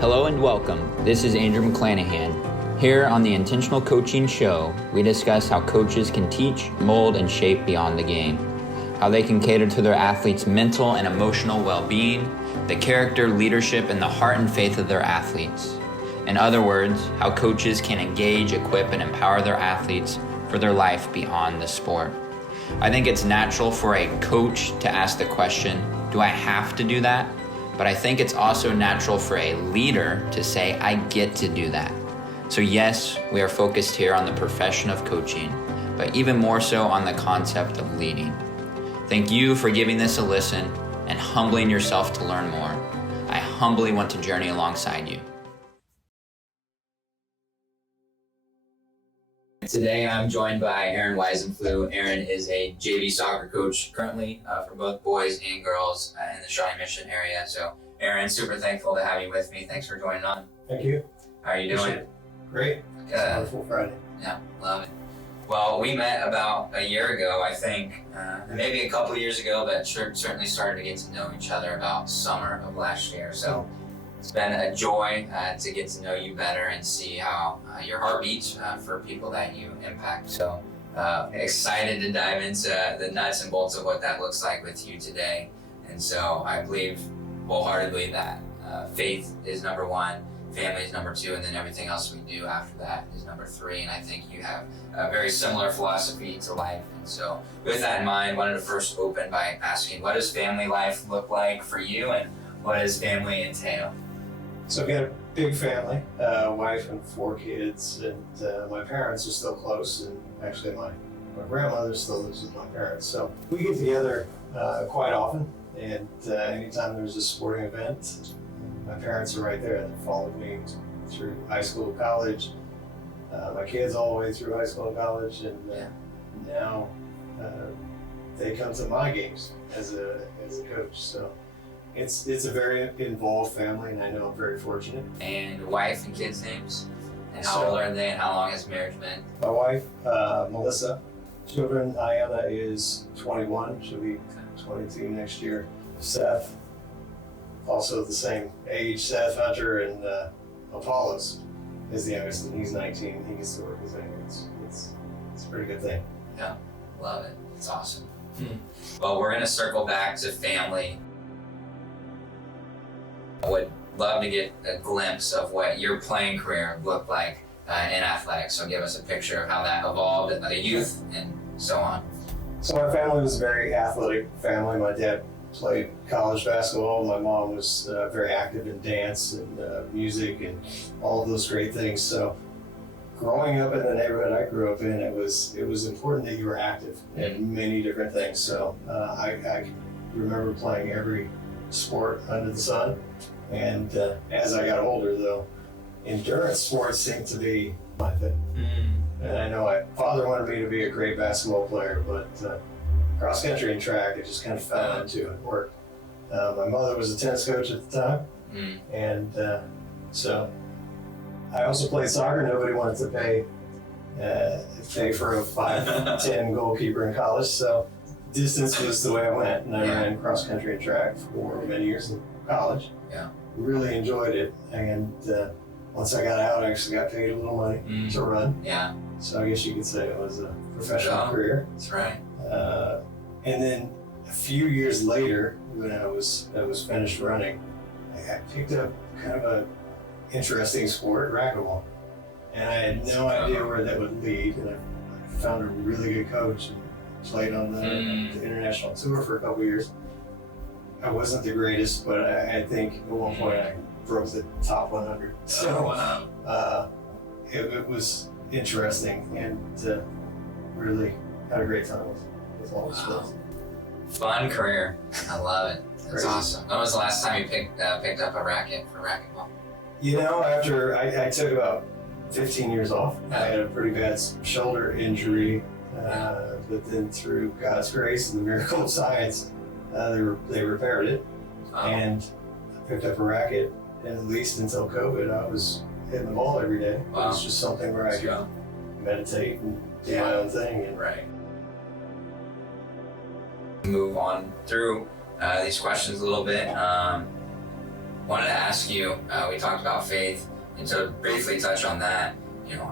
Hello and welcome. This is Andrew McClanahan. Here on the Intentional Coaching Show, we discuss how coaches can teach, mold, and shape beyond the game. How they can cater to their athletes' mental and emotional well-being, the character, leadership, and the heart and faith of their athletes. In other words, how coaches can engage, equip, and empower their athletes for their life beyond the sport. I think it's natural for a coach to ask the question, do I have to do that? But I think it's also natural for a leader to say, I get to do that. So yes, we are focused here on the profession of coaching, but even more so on the concept of leading. Thank you for giving this a listen and humbling yourself to learn more. I humbly want to journey alongside you. Today I'm joined by Aaron Weissenfluh. Aaron is a JV soccer coach currently for both boys and girls in the Shawnee Mission area. So Aaron, super thankful to have you with me. Thanks for joining on. Thank you. How are you doing? Great. It's a wonderful Friday. Yeah, love it. Well, we met about a year ago, I think, maybe a couple of years ago, but certainly started to get to know each other about summer of last year. So it's been a joy to get to know you better and see how your heart beats for people that you impact. So excited to dive into the nuts and bolts of what that looks like with you today. And so I believe wholeheartedly that faith is number one, family is number two, and then everything else we do after that is number three. And I think you have a very similar philosophy to life. And so with that in mind, I wanted to first open by asking, what does family life look like for you and what does family entail? So I've got a big family, wife and 4 kids, and my parents are still close, and actually my grandmother still lives with my parents. So we get together quite often, and anytime there's a sporting event, my parents are right there. They followed me through high school, college, my kids all the way through high school and college, and now they come to my games as a coach. So it's a very involved family, and I know I'm very fortunate. And wife and kids' names? And how old are they, and how long has marriage been? My wife, Melissa. Children, Ayana is 21. She'll be 22 next year. Seth, also the same age. Seth, Hunter, and Apollos is the youngest, and he's 19. He gets to work with him. It's a pretty good thing. Yeah, love it. It's awesome. Well, we're going to circle back to family. I would love to get a glimpse of what your playing career looked like in athletics. So give us a picture of how that evolved in the youth and so on. So my family was a very athletic family. My dad played college basketball. My mom was very active in dance and music and all of those great things. So growing up in the neighborhood I grew up in, it was important that you were active in many different things. So I remember playing every sport under the sun. And as I got older, though, endurance sports seemed to be my thing. And I know my father wanted me to be a great basketball player, but cross country and track, I just kind of fell into and worked. My mother was a tennis coach at the time, and so I also played soccer. Nobody wanted to pay for a 5'10" goalkeeper in college, so distance was the way I went, and I ran cross country and track for many years in college. Yeah. Really enjoyed it, and once I got out, I actually got paid a little money to run. Yeah. So I guess you could say it was a professional career. That's right. And then a few years later, when I was finished running, I picked up kind of a interesting sport, racquetball, and I had no idea where that would lead. And I found a really good coach and played on the international tour for a couple years. I wasn't the greatest, but I think at one point I broke the top 100. So it was interesting, and really had a great time with all the sports. Fun career. I love it. That's Crazy. awesome. When was the last time you picked up a racket for racquetball? You know, after I took about 15 years off, I had a pretty bad shoulder injury, but then through God's grace and the miracle of science, they repaired it, and I picked up a racket, and at least until COVID, I was hitting the ball every day. It was just something where I could meditate and do my own thing. And move on through these questions a little bit. wanted to ask you, we talked about faith, and so briefly touch on that.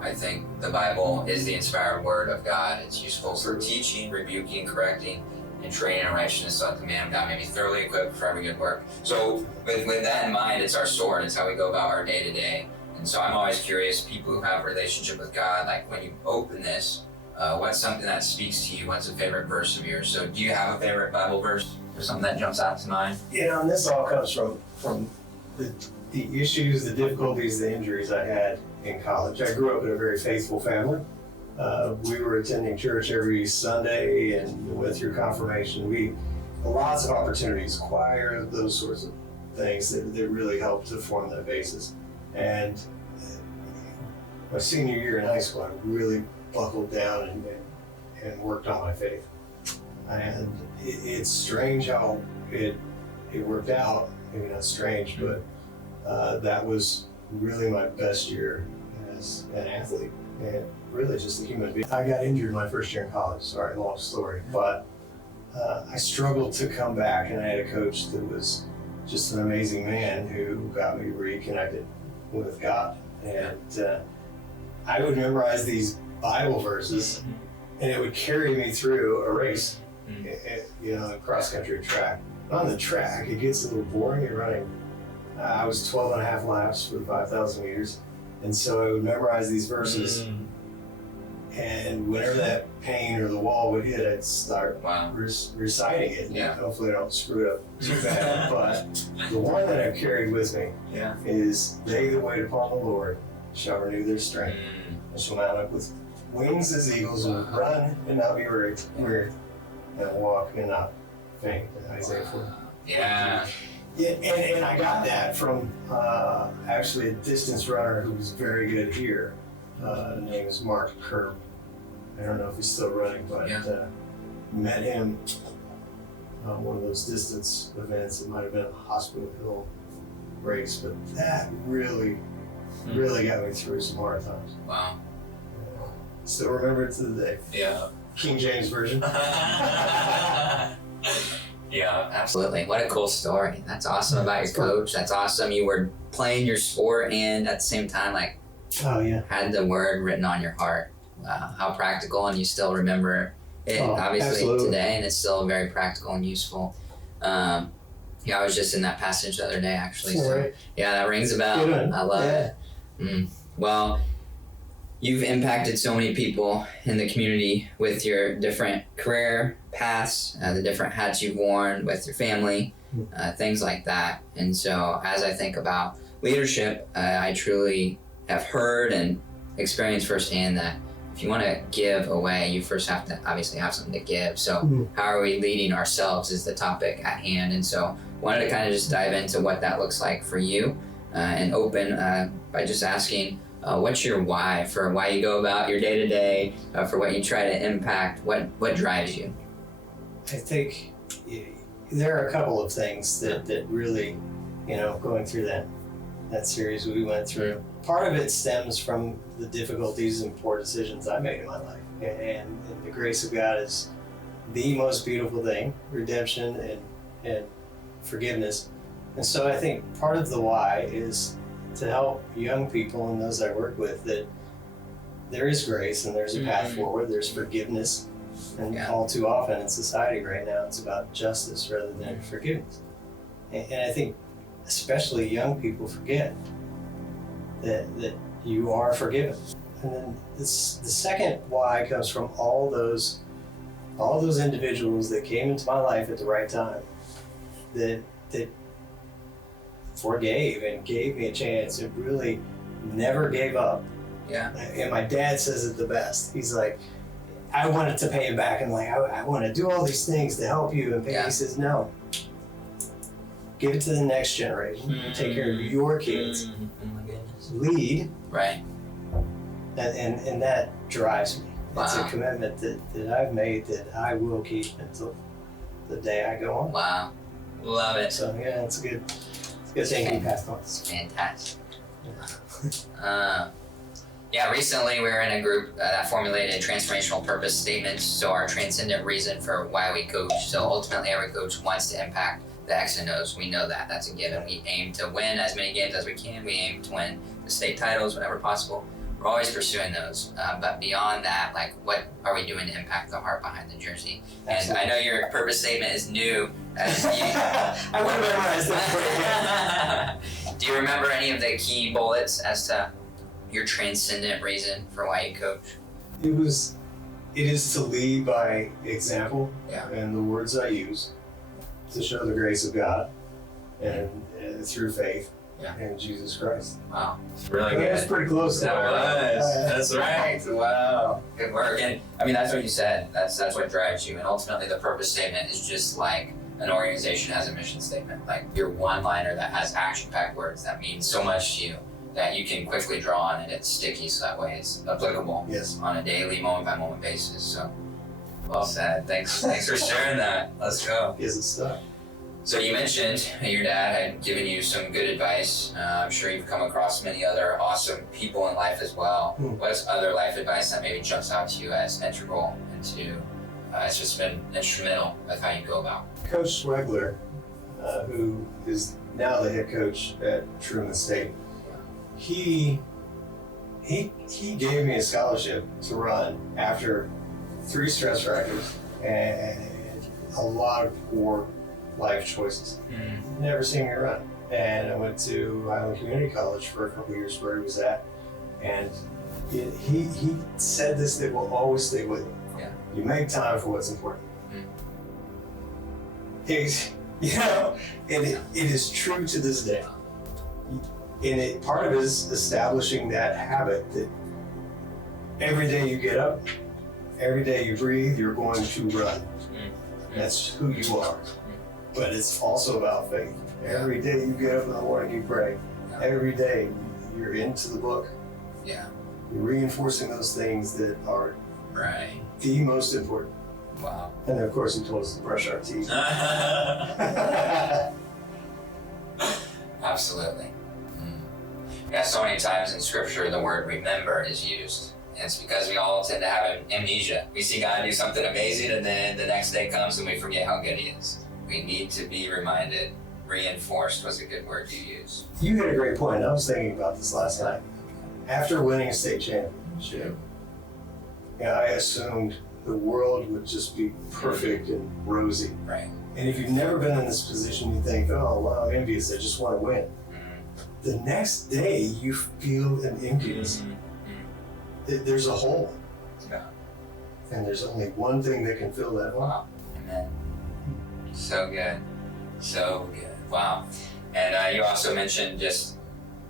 I think the Bible is the inspired word of God. It's useful for teaching, rebuking, correcting, and training in righteousness, so that the man of God may be thoroughly equipped for every good work. So with that in mind, it's our sword. It's how we go about our day to day. And so I'm always curious, people who have a relationship with God, like when you open this, what's something that speaks to you? What's a favorite verse of yours? So do you have a favorite Bible verse or something that jumps out to mind? And this all comes from the issues, the difficulties, the injuries I had in college. I grew up in a very faithful family. We were attending church every Sunday and went through confirmation. Lots of opportunities, choir, those sorts of things that really helped to form that basis. And my senior year in high school, I really buckled down and worked on my faith. And it's strange how it worked out. Maybe not strange, but that was really my best year as an athlete and really just a human being. I got injured my first year in college. Sorry, long story. But I struggled to come back, and I had a coach that was just an amazing man who got me reconnected with God. And I would memorize these Bible verses, and it would carry me through a race, a cross-country track. On the track, it gets a little boring. You're running, I was 12 and a half laps for the 5,000 meters. And so I would memorize these verses. And whenever that pain or the wall would hit, I'd start reciting it. Yeah. Hopefully I don't screw it up too bad. But the one that I've carried with me is, they that wait upon the Lord shall renew their strength, and shall mount up with wings as eagles, and run and not be weary, and walk and not faint. Isaiah 4. Yeah. And I got that from actually a distance runner who was very good here. His name is Mark Kerb. I don't know if he's still running, but met him on one of those distance events. It might have been a Hospital Hill race, but that really got me through some hard times. Wow. Still remember it to the day. Yeah. King James Version. Yeah, absolutely. What a cool story. That's awesome about your coach. That's awesome. You were playing your sport and at the same time, had the word written on your heart. Wow, how practical, and you still remember it obviously absolutely. Today, and it's still very practical and useful. I was just in that passage the other day, actually. So that rings a bell. I love it. Well, you've impacted so many people in the community with your different career paths, the different hats you've worn with your family, things like that. And so as I think about leadership, I truly have heard and experienced firsthand that if you want to give away, you first have to obviously have something to give. So how are we leading ourselves is the topic at hand. And so wanted to kind of just dive into what that looks like for you and open by just asking, what's your why for why you go about your day-to-day, for what you try to impact, what drives you? I think there are a couple of things that really, going through that series we went through. Part of it stems from the difficulties and poor decisions I made in my life. And the grace of God is the most beautiful thing, redemption and forgiveness. And so I think part of the why is to help young people and those I work with that there is grace and there's a path forward, there's forgiveness. And all too often in society right now, it's about justice rather than forgiveness. And I think especially young people forget that you are forgiven. And then the second why comes from all those individuals that came into my life at the right time, that forgave and gave me a chance and really never gave up. Yeah. And my dad says it the best. He's like, I wanted to pay him back, and I want to do all these things to help you and pay. He says, no. Give it to the next generation. Take care of your kids. Oh my goodness. Lead. Right. And that drives me. Wow. It's a commitment that I've made that I will keep until the day I go on. Wow. Love it. So it's a good thing to be passed on. It's fantastic. Recently we were in a group that formulated transformational purpose statements, so our transcendent reason for why we coach. So ultimately every coach wants to impact the X and O's. We know that. That's a given. We aim to win as many games as we can. We aim to win the state titles whenever possible. We're always pursuing those. But beyond that, like, what are we doing to impact the heart behind the jersey? Absolutely. And I know your purpose statement is new. I would have memorized that. Do you remember any of the key bullets as to your transcendent reason for why you coach? It is to lead by example and the words I use to show the grace of God and through faith in Jesus Christ. Wow, it's really good. That's pretty close. That was. That's right. Wow, good work. And I mean, that's what you said. That's what drives you. And ultimately, the purpose statement is just like an organization has a mission statement. Like your one-liner that has action-packed words that means so much to you that you can quickly draw on, and it's sticky, so that way it's applicable on a daily, moment-by-moment basis. So, well said. Thanks for sharing that. Let's go. Is it stuff? So you mentioned your dad had given you some good advice. I'm sure you've come across many other awesome people in life as well. What's other life advice that maybe jumps out to you as integral into, it's just been instrumental with how you go about? Coach Swegler, who is now the head coach at Truman State, he gave me a scholarship to run after 3 stress fractures and a lot of poor life choices. Never seen me run. And I went to Highland Community College for a couple of years where he was at. And he said this that will always stay with you. Yeah. You make time for what's important. It is true to this day. And part of it is establishing that habit that every day you get up, every day you breathe, you're going to run. That's who you are. But it's also about faith. Every day you get up in the morning, you pray. Every day you're into the book. Yeah. You're reinforcing those things that are the most important. Wow. And then, of course, he told us to brush our teeth. Absolutely. Yeah, so many times in scripture the word remember is used. And it's because we all tend to have amnesia. We see God do something amazing and then the next day comes and we forget how good he is. We need to be reminded. Reinforced was a good word you use. You had a great point. I was thinking about this last night. After winning a state championship, I assumed the world would just be perfect and rosy. Right. And if you've never been in this position, you think, oh, well, I'm envious. I just want to win. The next day, you feel an emptiness. There's a hole. Yeah. And there's only one thing that can fill that hole. Wow. Amen. So good. So good. Wow. And you also mentioned just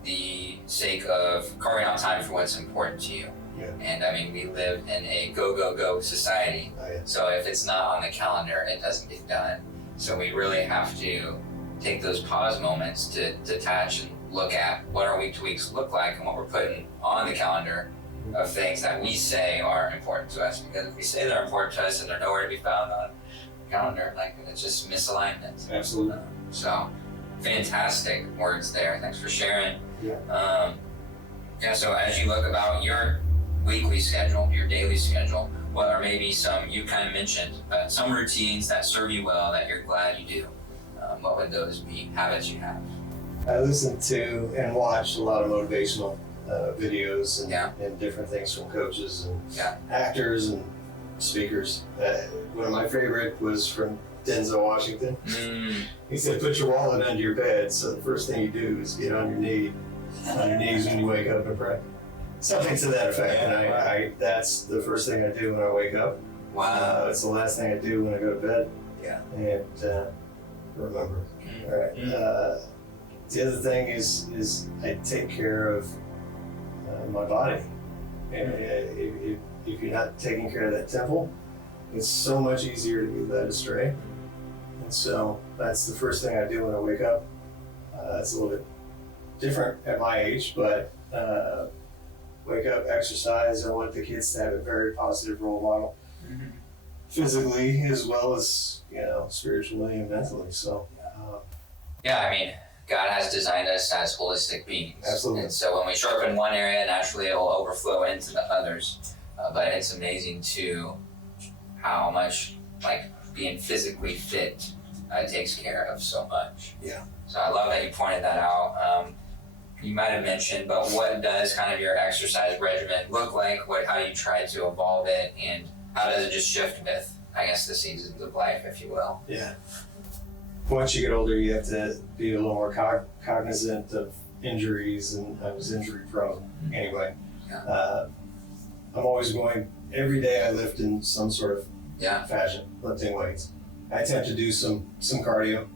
the sake of carving out time for what's important to you. Yeah. And I mean, we live in a go society. So if it's not on the calendar, it doesn't get done. So we really have to take those pause moments to detach and look at what our week to weeks look like and what we're putting on the calendar of things that we say are important to us. Because if we say they're important to us and they're nowhere to be found on the calendar, like, it's just misalignment. Absolutely. So fantastic words there. Thanks for sharing. Yeah. So as you look about your weekly schedule, your daily schedule, what are maybe some, you kind of mentioned, some routines that serve you well that you're glad you do? What would those be, habits you have? I listen to and watch a lot of motivational videos and different things from coaches and actors and speakers. One of my favorite was from Denzel Washington. He said, put your wallet under your bed, so the first thing you do is get on your knees when you wake up and pray. Something to that effect. And that's the first thing I do when I wake up. Wow. It's the last thing I do when I go to bed. Yeah. And remember. All right. The other thing is I take care of my body. And if you're not taking care of that temple, it's so much easier to be led astray. And so that's the first thing I do when I wake up. It's a little bit different at my age, but wake up, exercise. I want the kids to have a very positive role model, physically as well as spiritually and mentally. So I mean, God has designed us as holistic beings. Absolutely. And so when we sharpen one area, naturally it will overflow into the others. But it's amazing too how much being physically fit takes care of so much. Yeah. So I love that you pointed that out. You might have mentioned, but what does kind of your exercise regimen look like? How do you try to evolve it, and how does it just shift with, I guess, the seasons of life, if you will? Yeah. Once you get older, you have to be a little more cognizant of injuries, and I was injury prone anyway. Yeah. I'm always going, every day I lift in some sort of fashion, lifting weights. I attempt to do some cardio,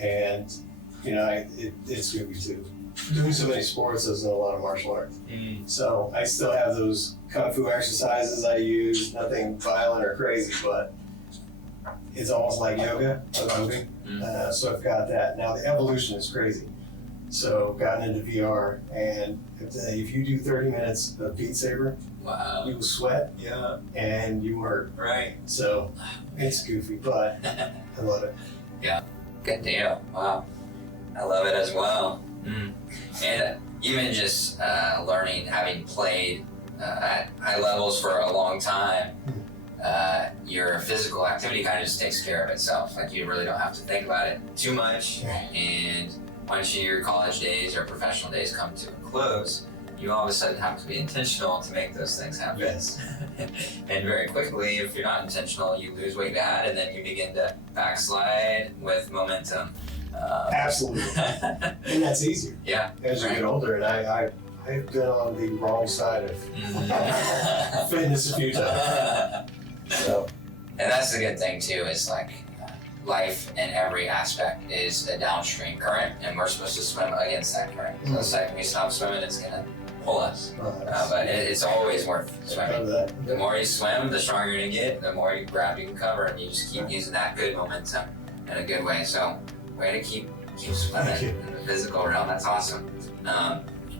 and it's goofy too. Doing so many sports, I've done a lot of martial arts. So I still have those kung fu exercises I use, nothing violent or crazy, but it's almost like yoga, but moving. So I've got that. Now the evolution is crazy. So gotten into VR, and if you do 30 minutes of Beat Saber, wow, you will sweat, and you hurt. Right. So it's goofy, but I love it. Yeah, good deal. Wow, I love it as well. And even just learning, having played at high levels for a long time, your physical activity kind of just takes care of itself. Like, you really don't have to think about it too much. And once your college days or professional days come to a close, you all of a sudden have to be intentional to make those things happen. Yes. And very quickly, if you're not intentional, you lose what you had, and then you begin to backslide with momentum. Absolutely. And that's easier. Yeah. As you get older, and I've been on the wrong side of fitness a few times. So. And that's the good thing too, is like life in every aspect is a downstream current, and we're supposed to swim against that current. So the second we stop swimming, it's gonna pull us. But it's always worth swimming. The more you swim, the stronger you're gonna get, the more ground you can cover, and you just keep using that good momentum in a good way. So way to keep swimming in the physical realm. That's awesome.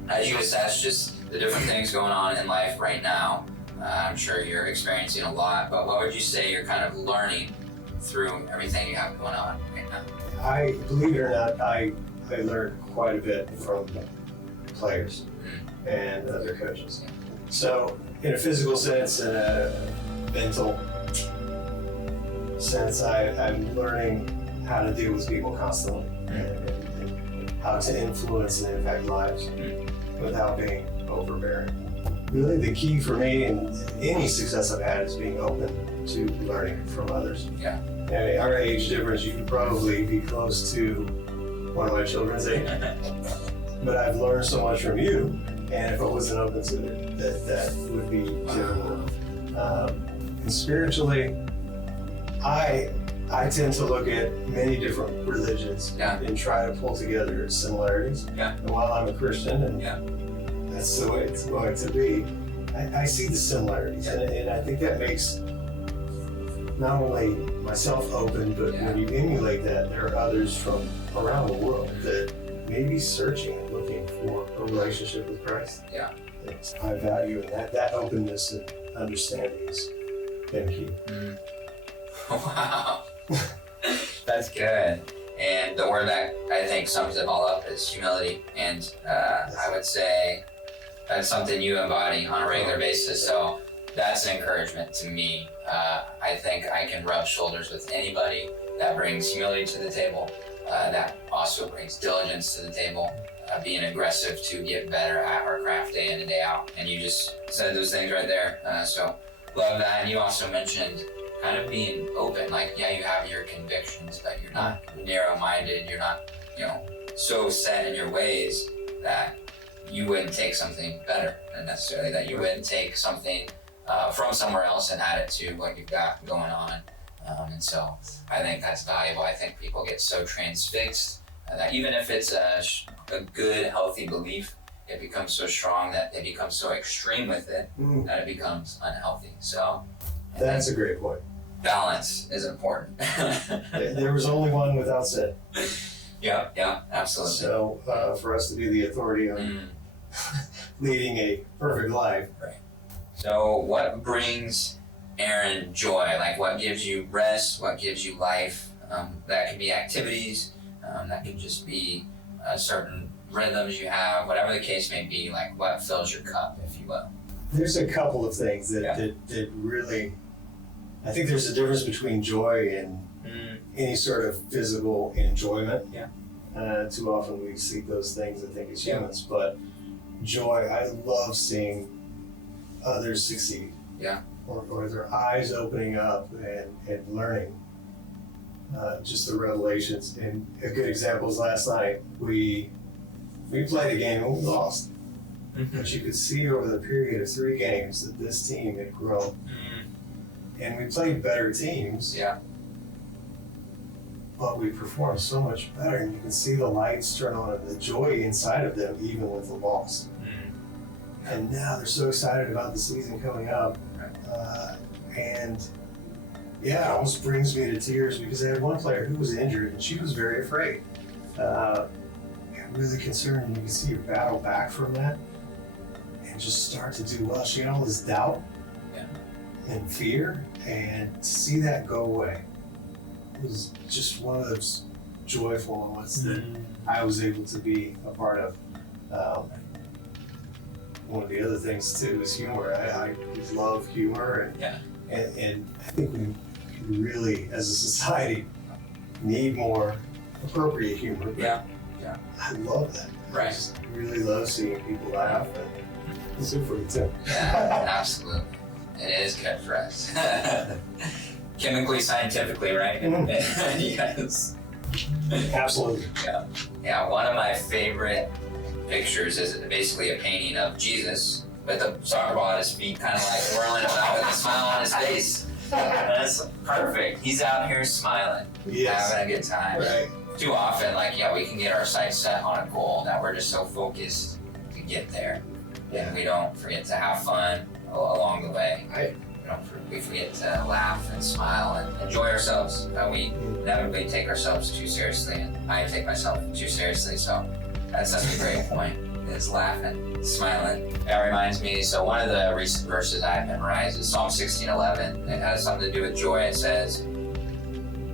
As you assess just the different things going on in life right now, I'm sure you're experiencing a lot, but what would you say you're kind of learning through everything you have going on right now? I believe it or not, I learned quite a bit from players and other coaches. So in a physical sense and a mental sense, I'm learning how to deal with people constantly and how to influence and impact lives without being overbearing. Really the key for me and any success I've had is being open to learning from others. Yeah. And our age difference, you could probably be close to one of my children's age. But I've learned so much from you, and if I wasn't open to it, that would be difficult. And spiritually, I tend to look at many different religions and try to pull together similarities. Yeah. And while I'm a Christian, and that's the way it's going to be, I see the similarities, and I think that makes not only myself open, but when you emulate that, there are others from around the world that may be searching and looking for a relationship with Christ. Yeah. I value that openness and understanding is key. Wow. That's good. And the word that I think sums it all up is humility. And I would say that's something you embody on a regular basis. So that's an encouragement to me. I think I can rub shoulders with anybody that brings humility to the table, that also brings diligence to the table, being aggressive to get better at our craft day in and day out. And you just said those things right there. So love that. And you also mentioned kind of being open, like, you have your convictions, but you're not narrow-minded. You're not, so set in your ways that you wouldn't take something better than necessarily, that you wouldn't take something from somewhere else and add it to what you've got going on. And so I think that's valuable. I think people get so transfixed that even if it's a good, healthy belief, it becomes so strong that they become so extreme with it that it becomes unhealthy. So that's a great point. Balance is important. There was only one without sin. Yeah, absolutely. So for us to be the authority on leading a perfect life. Right. So what brings Aaron joy? Like, what gives you rest? What gives you life? That could be activities. That could just be certain rhythms you have, whatever the case may be. Like, what fills your cup, if you will? There's a couple of things that really, I think there's a difference between joy and any sort of physical enjoyment. Yeah. Too often we seek those things, I think, as humans, but joy, I love seeing others succeed. Yeah. Or their eyes opening up and learning. Just the revelations. And a good example was last night. We played a game and we lost. But you could see over the period of 3 games that this team had grown. And we played better teams. Yeah. But we performed so much better, and you can see the lights turn on and the joy inside of them, even with the loss. And now they're so excited about the season coming up. And yeah, it almost brings me to tears because they had one player who was injured and she was very afraid. Really concerned, and you can see her battle back from that and just start to do well. She had all this doubt and fear, and to see that go away was just one of those joyful moments that I was able to be a part of. One of the other things too is humor. I love humor, and I think we really, as a society, need more appropriate humor. Yeah. I love that. Right. I just really love seeing people laugh, and it's good for you too. Yeah, absolutely. It is good for us. Chemically, scientifically, right? Yes. Absolutely. Yeah, one of my favorite pictures is basically a painting of Jesus with the soccer ball at his feet, kind of like whirling about with a smile on his face. That's perfect. He's out here smiling, having a good time. Right. Too often, we can get our sights set on a goal that we're just so focused to get there, and we don't forget to have fun along the way. We forget to laugh and smile and enjoy ourselves. We inevitably take ourselves too seriously, and I take myself too seriously. So that's such a great point. Is laughing, smiling. That reminds me. So one of the recent verses I've memorized is Psalm 16:11. It has something to do with joy. It says,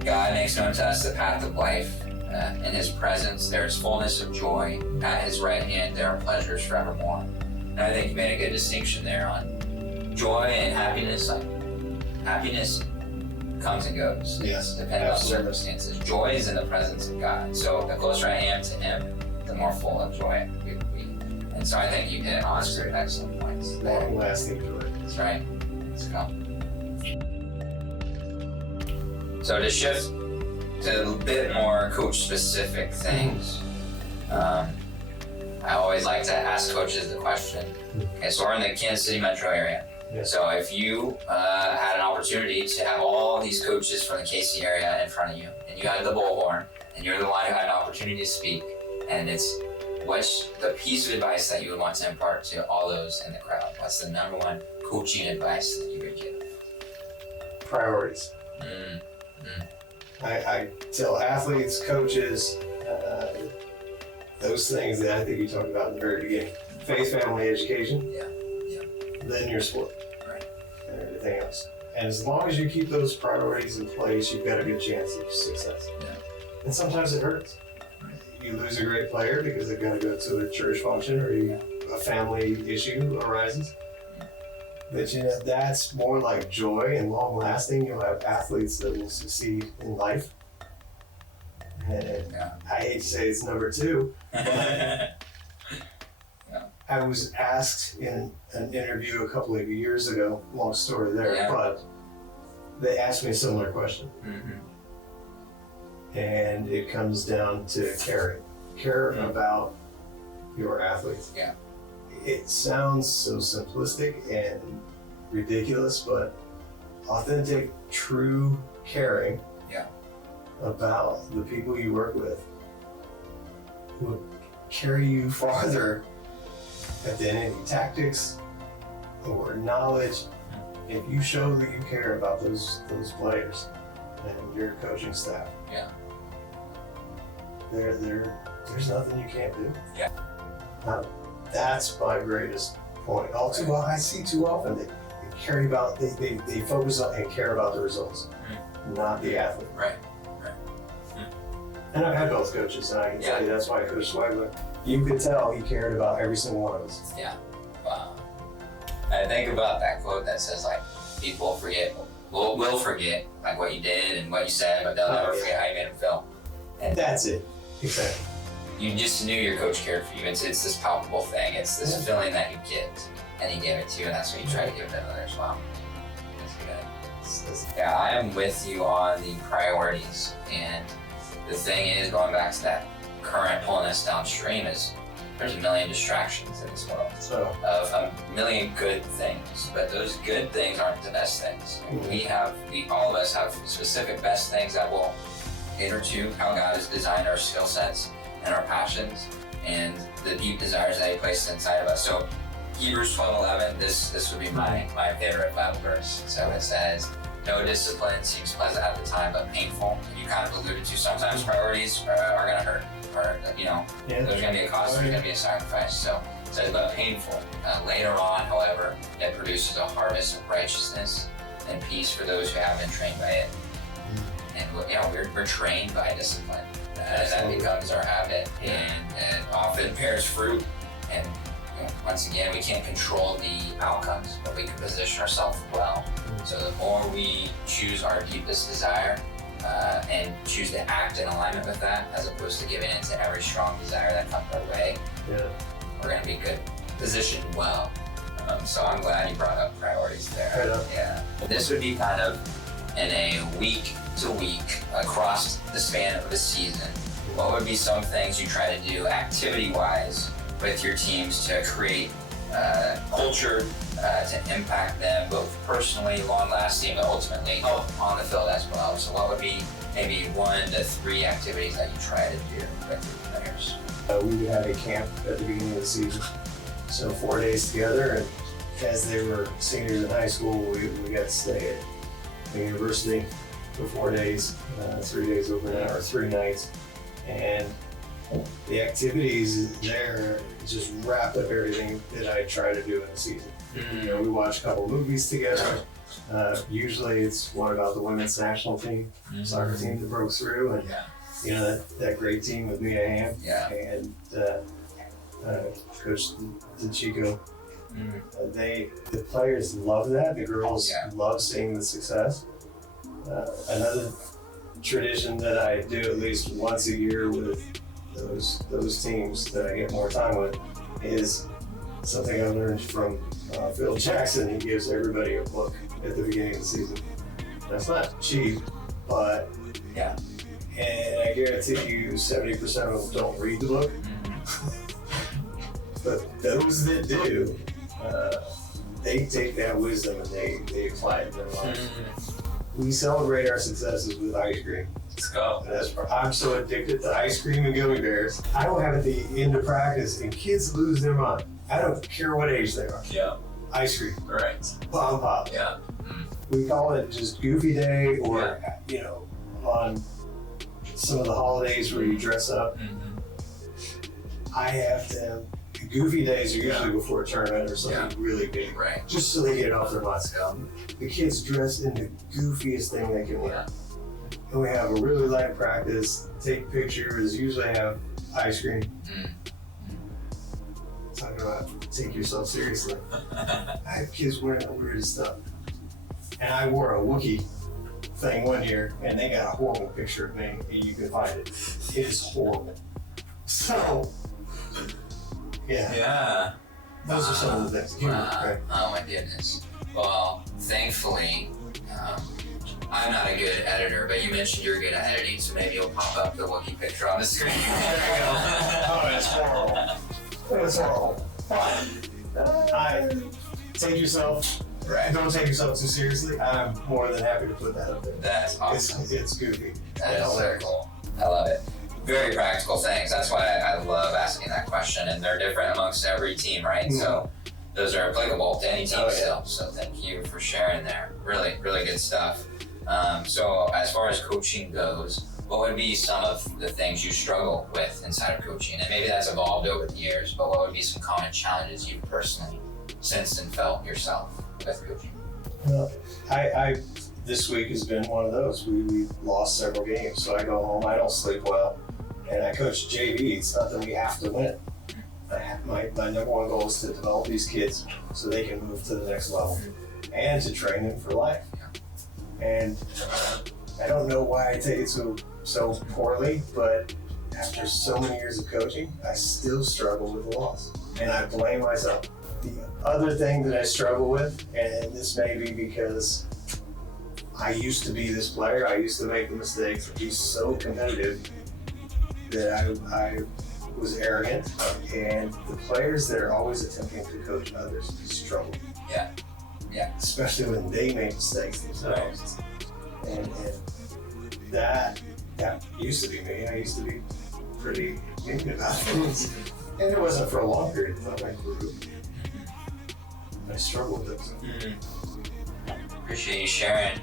"God makes known to us the path of life. In His presence there is fullness of joy. At His right hand there are pleasures forevermore." And I think you made a good distinction there on joy and happiness. Happiness comes and goes. Yes, depending on circumstances. Joy is in the presence of God. So the closer I am to Him, the more full of joy we will be. And so I think you hit on some excellent points. Long-lasting joy. That's right. Let's go. So to shift to a bit more coach-specific things, I always like to ask coaches the question. Okay, so we're in the Kansas City metro area. Yeah. So if you had an opportunity to have all these coaches from the KC area in front of you, and you had the bullhorn, and you're the one who had an opportunity to speak, and what's the piece of advice that you would want to impart to all those in the crowd? What's the number one coaching advice that you would give? Priorities. I tell athletes, coaches, those things that I think you talked about in the very beginning. Faith, family, education. Then your sport. Right. And everything else. And as long as you keep those priorities in place, you've got a good chance of success. And sometimes it hurts. You lose a great player because they've got to go to a church function, or a family issue arises. But that's more like joy and long lasting. You'll have athletes that will succeed in life. And I hate to say it's number 2, but I was asked in an interview a couple of years ago, long story there, but they asked me a similar question. And it comes down to caring. Care about your athletes. It sounds so simplistic and ridiculous, but authentic, true caring about the people you work with will carry you farther than any tactics or knowledge. If you show that you care about those players and your coaching staff, there's nothing you can't do. That's my greatest point. I see too often they care about, they focus on and care about the results, not the athlete. And I've had both coaches, and I can tell you that's why I coached Swagler. You could tell he cared about every single one of us. Wow. I think about that quote that says, people forget will forget like what you did and what you said, but they'll never forget how you made them feel. And That's it. Exactly. you just knew your coach cared for you. It's this palpable thing. It's this feeling that you get, and he gave it to you, and that's what you try to give to others. Wow. That's good. Yeah, I am with you on the priorities, and the thing is, going back to that current pulling us downstream, is there's a million distractions in this world of a million good things, but those good things aren't the best things. All of us have specific best things that will cater to how God has designed our skill sets and our passions and the deep desires that He placed inside of us. So Hebrews 12:11, this would be my favorite Bible verse. So it says, no discipline seems pleasant at the time, but painful. You kind of alluded to sometimes priorities are gonna hurt. Or, there's gonna be a cost, there's gonna be a sacrifice. So it says, but painful. Later on, however, it produces a harvest of righteousness and peace for those who have been trained by it. And we're trained by discipline. That becomes our habit, and often bears fruit. And once again, we can't control the outcomes, but we can position ourselves well. So the more we choose our deepest desire and choose to act in alignment with that, as opposed to giving in to every strong desire that comes our way, we're going to be good, positioned well. So I'm glad you brought up priorities there. Yeah. This would be kind of in a week to week across the span of a season. What would be some things you try to do activity-wise with your teams to create culture to impact them both personally, long-lasting, but ultimately help on the field as well? So what would be maybe 1 to 3 activities that you try to do with your players? We would have a camp at the beginning of the season. So 4 days together, and as they were seniors in high school, we got to stay at the university for 4 days, 3 days overnight, or 3 nights. And the activities there just wrapped up everything that I try to do in the season. We watch a couple movies together. Usually it's one about the women's national team, soccer team that broke through, and that great team with Mia Hamm and Coach DeChico. The players love that. The girls love seeing the success. Another tradition that I do at least once a year with those teams that I get more time with is something I learned from Phil Jackson. He gives everybody a book at the beginning of the season. That's not cheap, but and I guarantee you 70% of them don't read the book. But those that do, they take that wisdom and they apply it in their life. We celebrate our successes with ice cream. Let's go. I'm so addicted to ice cream and gummy bears. I don't have it at the end of practice, and kids lose their mind. I don't care what age they are. Yeah. Ice cream. Right. Bomb pop. Yeah. We call it just Goofy Day, or on some of the holidays where you dress up. I have to. Goofy days are usually before a tournament or something really big, right? Just so they get it off their minds. The kids dress in the goofiest thing they can wear. And we have a really light practice, take pictures, usually have ice cream. Talking about take yourself seriously. I have kids wearing the weirdest stuff. And I wore a Wookiee thing one year, and they got a horrible picture of me, and you can find it. It is horrible. So, those are some of the things. Okay. Oh my goodness. Well, thankfully, I'm not a good editor, but you mentioned you're good at editing, so maybe you'll pop up the Wookiee picture on the screen. There we go. Oh, it's horrible. It's horrible. Take yourself. Right. Don't take yourself too seriously. I'm more than happy to put that up there. That's awesome. It's goofy. That is so cool. I love it. Very practical things. That's why I love asking that question, and they're different amongst every team, right? So those are applicable to any team still. So thank you for sharing there. Really, really good stuff. So as far as coaching goes, what would be some of the things you struggle with inside of coaching? And maybe that's evolved over the years, but what would be some common challenges you've personally sensed and felt yourself with coaching? Well, this week has been one of those. We lost several games, so I go home, I don't sleep well, and I coach JV. It's not that we have to win. My number one goal is to develop these kids so they can move to the next level and to train them for life. And I don't know why I take it so poorly, but after so many years of coaching, I still struggle with the loss. And I blame myself. The other thing that I struggle with, and this may be because I used to be this player, I used to make the mistakes, be so competitive that I was arrogant, and the players that are always attempting to coach others struggle. Yeah. Especially when they make mistakes themselves. And that used to be me. I used to be pretty mean about things. And it wasn't for a long period of time. I grew. I struggled with it. Appreciate you sharing.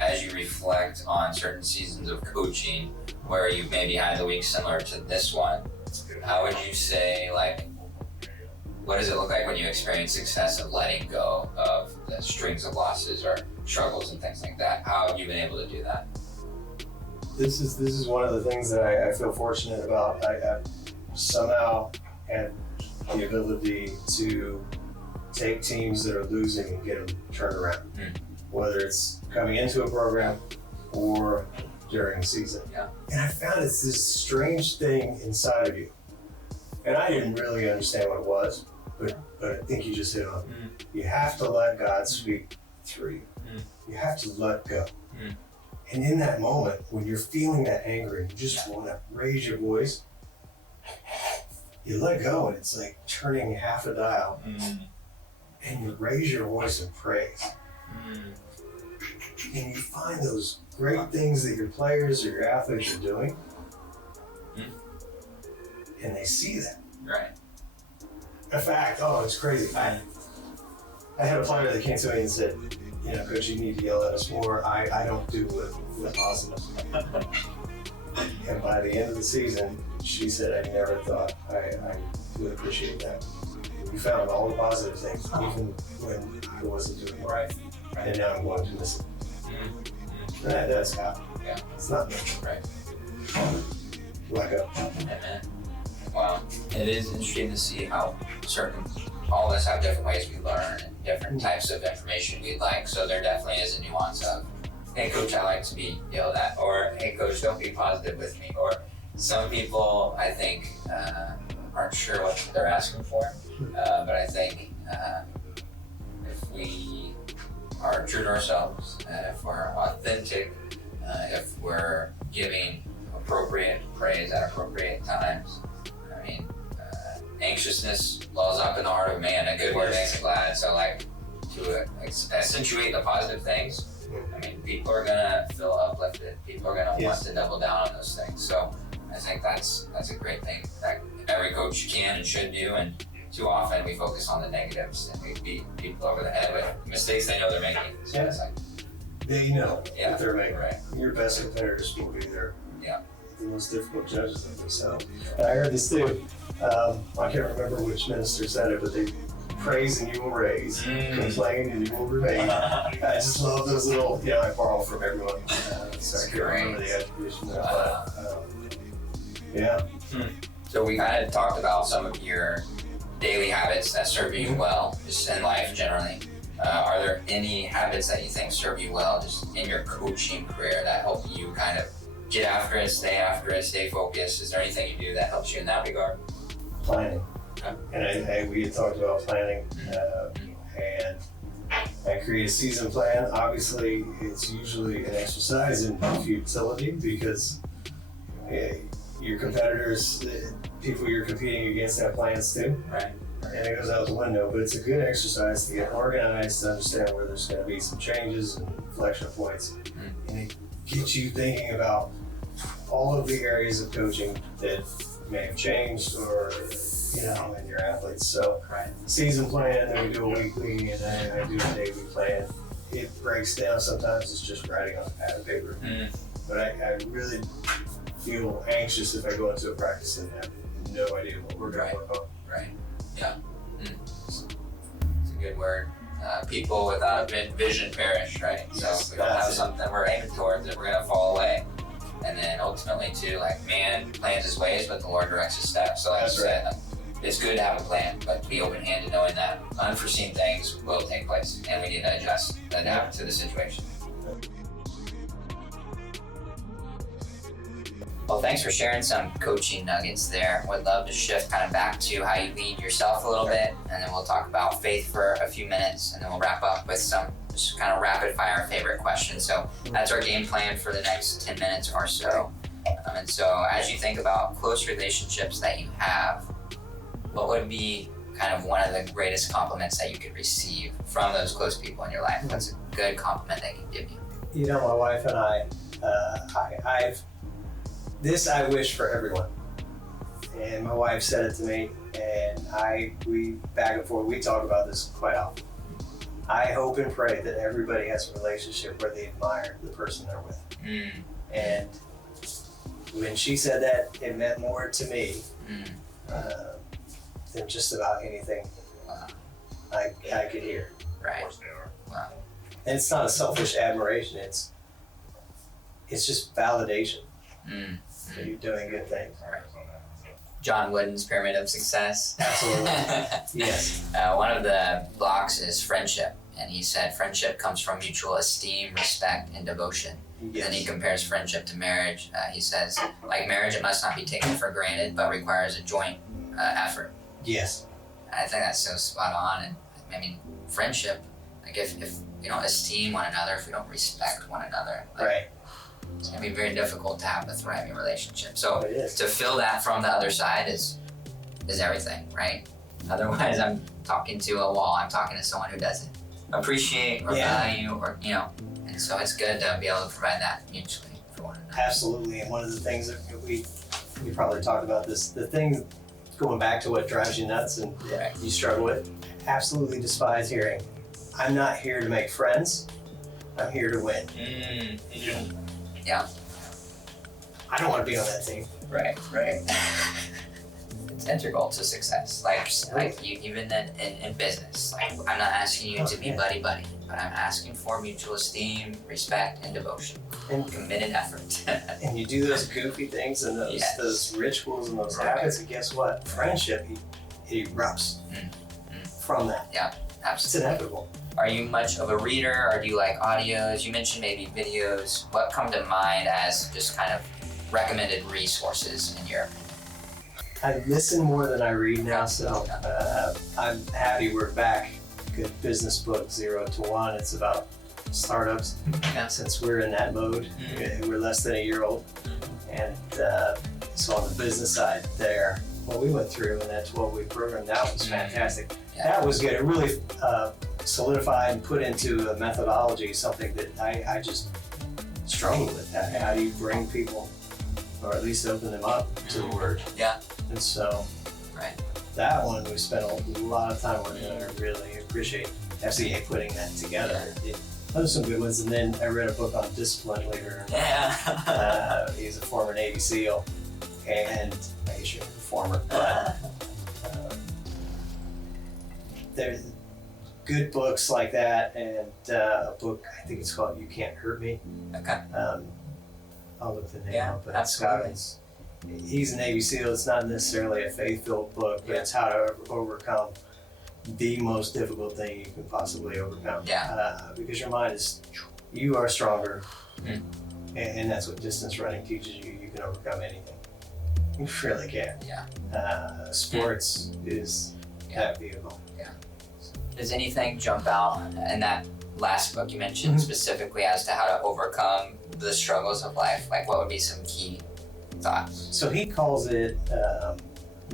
As you reflect on certain seasons of coaching where you maybe had a week similar to this one, how would you say, like, what does it look like when you experience success of letting go of the strings of losses or struggles and things like that? How have you been able to do that? This is one of the things that I feel fortunate about. I somehow had the ability to take teams that are losing and get them turned around, whether it's coming into a program or during the season. Yeah. And I found it's this strange thing inside of you. And I didn't really understand what it was, but I think you just hit on it. You have to let God speak through you. You have to let go. And in that moment, when you're feeling that anger and you just want to raise your voice, you let go, and it's like turning half a dial. And you raise your voice in praise. And you find those great things that your players or your athletes are doing, and they see that. Right. In fact, it's crazy. I had a player that came to me and said, Coach, you need to yell at us more. I don't do with positive. And by the end of the season, she said, I never thought I would appreciate that. We found all the positive things, even when I wasn't doing it right. And now I'm going to miss it. That's how. Yeah. It's not me. Right. Let go. Amen. Wow. It is interesting to see how all of us have different ways we learn and different types of information we like. So there definitely is a nuance of, hey coach, I like to be yelled at, or hey coach, don't be positive with me. Or some people, I think, aren't sure what they're asking for. But I think if we are true to ourselves, if we're authentic, if we're giving appropriate praise at appropriate times, I mean, anxiousness wells up in the heart of man, a good word makes it glad. So like, to accentuate the positive things, I mean, people are gonna feel uplifted. People are gonna want to double down on those things. So I think that's a great thing that every coach can and should do. And too often we focus on the negatives and we beat people over the head with mistakes they know they're making. So it's like, they know that they're making. Right. Your best competitors will be there. Yeah. The most difficult judges of themselves. And I heard this too. I can't remember which minister said it, but they praise and you will raise, complain and you will remain. I just love those little, I borrow from everyone. So I can't remember the attribution there, but So we kind of talked about some of your daily habits that serve you well, just in life generally. Are there any habits that you think serve you well just in your coaching career that help you kind of get after it, stay focused? Is there anything you do that helps you in that regard? Planning. And we had talked about planning, and I create a season plan. Obviously, it's usually an exercise in futility because your competitors, the people you're competing against, have plans too. Right. And it goes out the window, but it's a good exercise to get organized, to understand where there's going to be some changes and inflection points. And it gets you thinking about all of the areas of coaching that may have changed or, in your athletes. So season plan, then we do a weekly, and then I do a daily plan. It breaks down. Sometimes it's just writing on a pad of paper. But I really feel anxious if I go into a practice and have no idea what we're going to work on. Right. Yeah. It's a good word. People without a vision perish, right? Yes, so if we don't have something we're aiming towards, then we're going to fall away. And then ultimately too, like man plans his ways, but the Lord directs his steps. So like you said, it's good to have a plan, but to be open-handed knowing that unforeseen things will take place and we need to adjust, adapt to the situation. Well, thanks for sharing some coaching nuggets there. Would love to shift kind of back to how you lead yourself a little bit, and then we'll talk about faith for a few minutes, and then we'll wrap up with some just kind of rapid fire favorite questions. So that's our game plan for the next 10 minutes or so. And so as you think about close relationships that you have, what would be kind of one of the greatest compliments that you could receive from those close people in your life? What's a good compliment they can give you? You know, my wife and I wish for everyone. And my wife said it to me, and we back and forth, we talk about this quite often. I hope and pray that everybody has a relationship where they admire the person they're with. And when she said that, it meant more to me than just about anything I could hear. Right. Wow. And it's not a selfish admiration, it's just validation that you're doing good things. Right. John Wooden's Pyramid of Success. Absolutely. Yes. One of the blocks is friendship, and he said friendship comes from mutual esteem, respect, and devotion. Yes. And then he compares friendship to marriage. He says, like marriage, it must not be taken for granted, but requires a joint effort. Yes. And I think that's so spot on. And I mean, friendship, like if we don't esteem one another, if we don't respect one another, like, Right. it's gonna be very difficult to have a thriving relationship. So It is. to feel that from the other side is everything, right? Otherwise, I'm talking to a wall. I'm talking to someone who doesn't appreciate or value, or and so it's good to be able to provide that mutually for one another. Absolutely. And one of the things that we probably talked about this, the thing going back to what drives you nuts and you struggle with, absolutely despise hearing, I'm not here to make friends, I'm here to win. Yeah. I don't want to be on that team. Right. It's integral to success. Like you, even in business. Like I'm not asking you to be buddy-buddy, but I'm asking for mutual esteem, respect, and devotion. And committed effort. And you do those goofy things and those rituals and those habits, and guess what? Friendship it erupts from that. Yeah, absolutely. It's inevitable. Are you much of a reader, or do you like audios? You mentioned maybe videos. What come to mind as just kind of recommended resources in your opinion? I listen more than I read now, so I'm happy we're back. Good business book, 0 to 1. It's about startups. Since we're in that mode, we're less than a year old. And so on the business side there, what we went through in that 12-week program, that was fantastic. That was good. It really solidified and put into a methodology something that I just struggled with. How do you bring people, or at least open them up to the word? Yeah. And so that one we spent a lot of time on, and I really appreciate FCA putting that together. Those are some good ones. And then I read a book on discipline later. Yeah. He's a former Navy SEAL, and I guess you're a former, but there's good books like that, and a book, I think it's called You Can't Hurt Me. Okay. I'll look the name up, but absolutely. He's a Navy SEAL. It's not necessarily a faith-filled book, but it's how to overcome the most difficult thing you can possibly overcome. Because your mind you are stronger, and that's what distance running teaches you. You can overcome anything. You really can. Sports is that vehicle. Does anything jump out in that last book you mentioned specifically as to how to overcome the struggles of life? Like what would be some key thoughts? So he calls it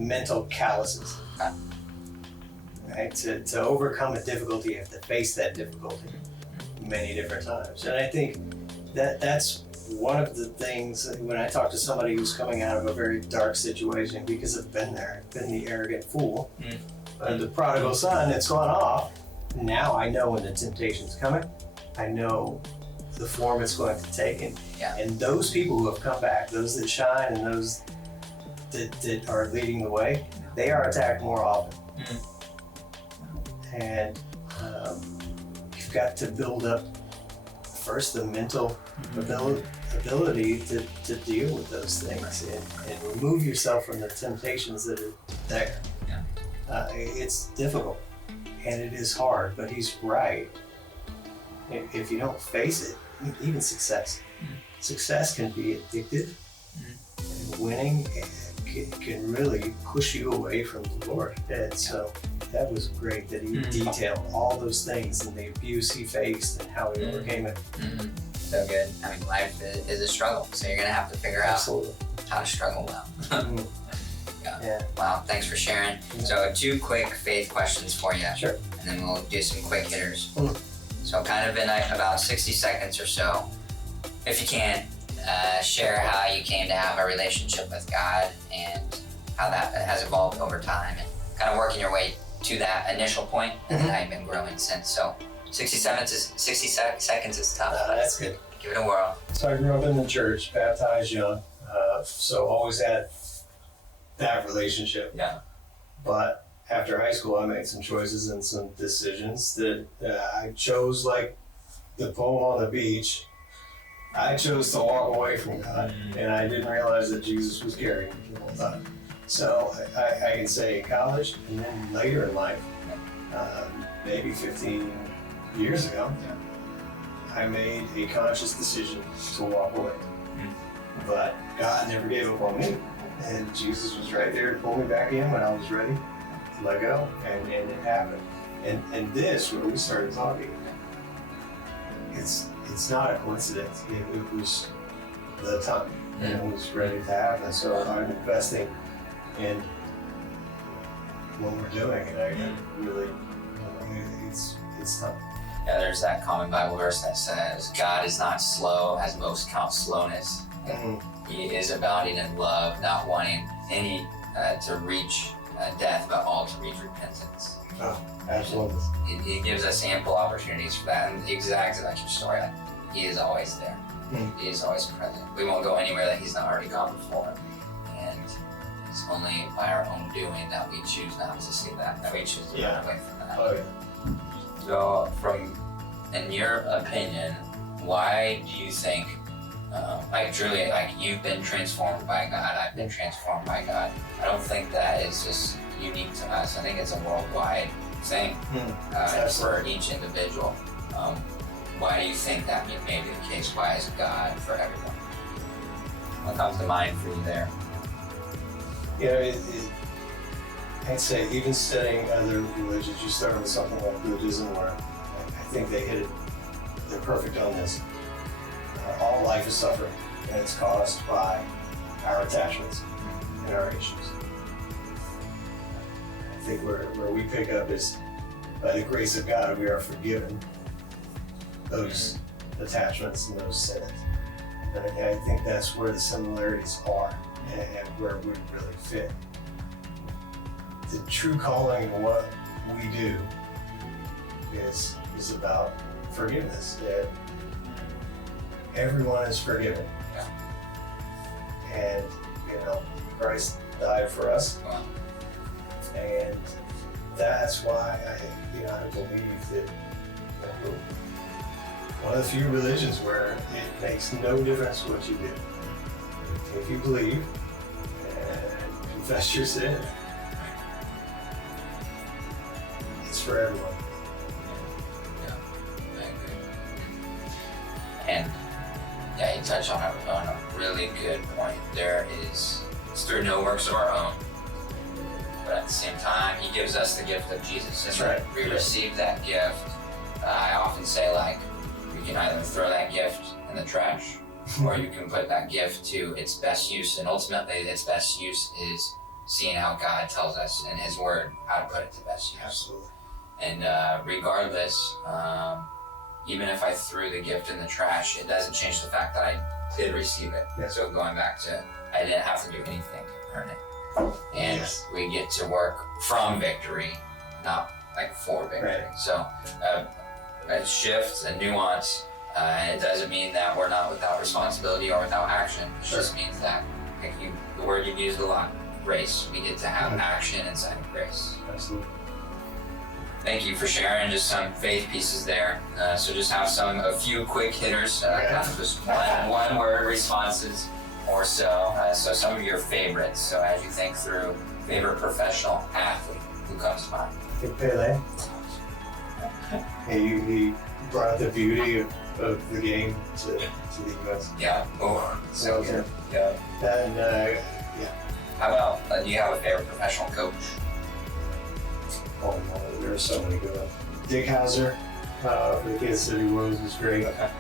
mental calluses. Right? To overcome a difficulty, you have to face that difficulty many different times. And I think that's one of the things when I talk to somebody who's coming out of a very dark situation, because I've been there, been the arrogant fool, the prodigal son that's gone off. Now I know when the temptation's coming. I know the form it's going to take. And those people who have come back, those that shine and those that are leading the way, they are attacked more often. And you've got to build up first the mental ability to deal with those things and remove yourself from the temptations that are there. It's difficult and it is hard, but he's right. If you don't face it, even success can be addictive winning can really push you away from the Lord. And so that was great that he detailed all those things and the abuse he faced and how he overcame it. So good. I mean, life is a struggle, so you're going to have to figure out how to struggle well. Yeah. Wow, thanks for sharing. So 2 quick faith questions for you. Sure. And then we'll do some quick hitters. So kind of in about 60 seconds or so, if you can, share how you came to have a relationship with God and how that has evolved over time and kind of working your way to that initial point and then how you've been growing since. So 60 seconds is tough. That's good. Give it a whirl. So I grew up in the church, baptized young, so always had that relationship. Yeah. But after high school, I made some choices and some decisions that I chose, like the poem on the beach. I chose to walk away from God, and I didn't realize that Jesus was carrying me the whole time. So I can say in college and then later in life, maybe 15 years ago, I made a conscious decision to walk away. But God never gave up on me, and Jesus was right there to pull me back in when I was ready to let go, and it happened. And this, where we started talking, it's not a coincidence. It was the time, and it was ready to happen. So I'm investing in what we're doing, and I really, it's time. Yeah, there's that common Bible verse that says, God is not slow as most count slowness. He is abounding in love, not wanting any to reach death, but all to reach repentance. Oh, absolutely. He gives us ample opportunities for that, and exactly like your story, he is always there. He is always present. We won't go anywhere that he's not already gone before, and it's only by our own doing that we choose not to see that we choose to run away from that. Oh, yeah. So, in your opinion, why do you think, truly, you've been transformed by God, I've been transformed by God? I don't think that is just unique to us. I think it's a worldwide thing for each individual. Why do you think that may be the case? Why is God for everyone? What comes to mind for you there? I'd say even studying other religions, you start with something like Buddhism, where I think they're perfect on this. All life is suffering, and it's caused by our attachments and our issues. I think where we pick up is, by the grace of God, we are forgiven those attachments and those sins. And I think that's where the similarities are and where we really fit. The true calling of what we do is about forgiveness. That everyone is forgiven. And Christ died for us. And that's why I believe that we're one of the few religions where it makes no difference what you do. If you believe and confess your sin, it's for everyone. Yeah, I agree. And you touched on a really good point. It's through no works of our own, but at the same time, he gives us the gift of Jesus. That's right. We receive that gift. I often say, you can either throw that gift in the trash, or you can put that gift to its best use. And ultimately, its best use is seeing how God tells us in His Word how to put it to best use. Absolutely. And regardless, even if I threw the gift in the trash, it doesn't change the fact that I did receive it. Yeah. So going back to, I didn't have to do anything to earn it. And we get to work from victory, not for victory. Right. So a shift, a nuance, and it doesn't mean that we're not without responsibility or without action. It just means that, the word you've used a lot, grace. We get to have action inside of grace. Absolutely. Thank you for sharing just some faith pieces there. So just have a few quick hitters, kind of just one word responses or so. So some of your favorites. So as you think through favorite professional athlete, who comes to mind? I think Pele. He brought the beauty of of the game to the U.S. Yeah. Oh, so good. Yeah. And yeah. How about, do you have a favorite professional coach? Oh no, there are so many good ones. Dick Hauser for the Kansas City Royals was great. Okay.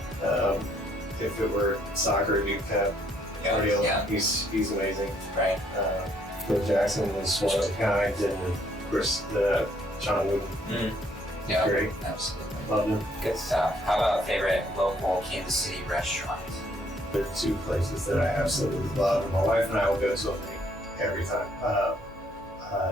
If it were soccer, it'd be Pep Guardiola. He's amazing. Right. Phil Jackson was one of a kind, and of course John Wooden. Yeah, great. Absolutely. Loved him. Good stuff. How about favorite local Kansas City restaurants? There are two places that I absolutely love, and my wife and I will go to them every time.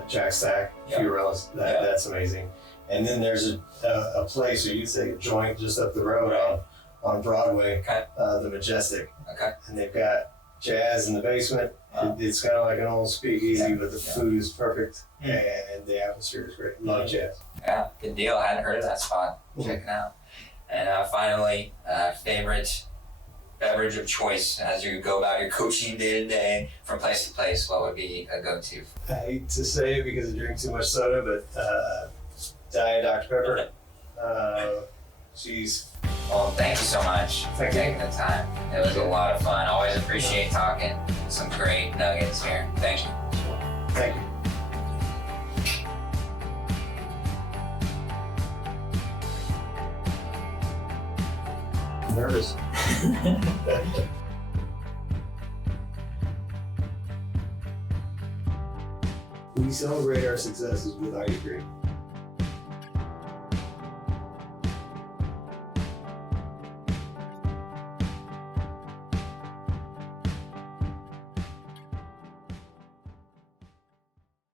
Jack Stack, Fiorella's, that's amazing. And then there's a place, or you'd say a joint just up the road on Broadway, the Majestic. Okay. And they've got jazz in the basement. It's kind of like an old speakeasy, but the food is perfect and the atmosphere is great. Love jazz. Yeah, good deal. I hadn't heard of that spot. Check it out. And finally, favorite beverage of choice as you go about your coaching day to day from place to place. What would be a go-to? I hate to say it because I drink too much soda, but Diet Dr. Pepper. She's. Well, thank you so much for taking the time. It was a lot of fun. Always appreciate talking. Some great nuggets here. Thank you. Thank you. Nervous. We celebrate our successes with ice cream.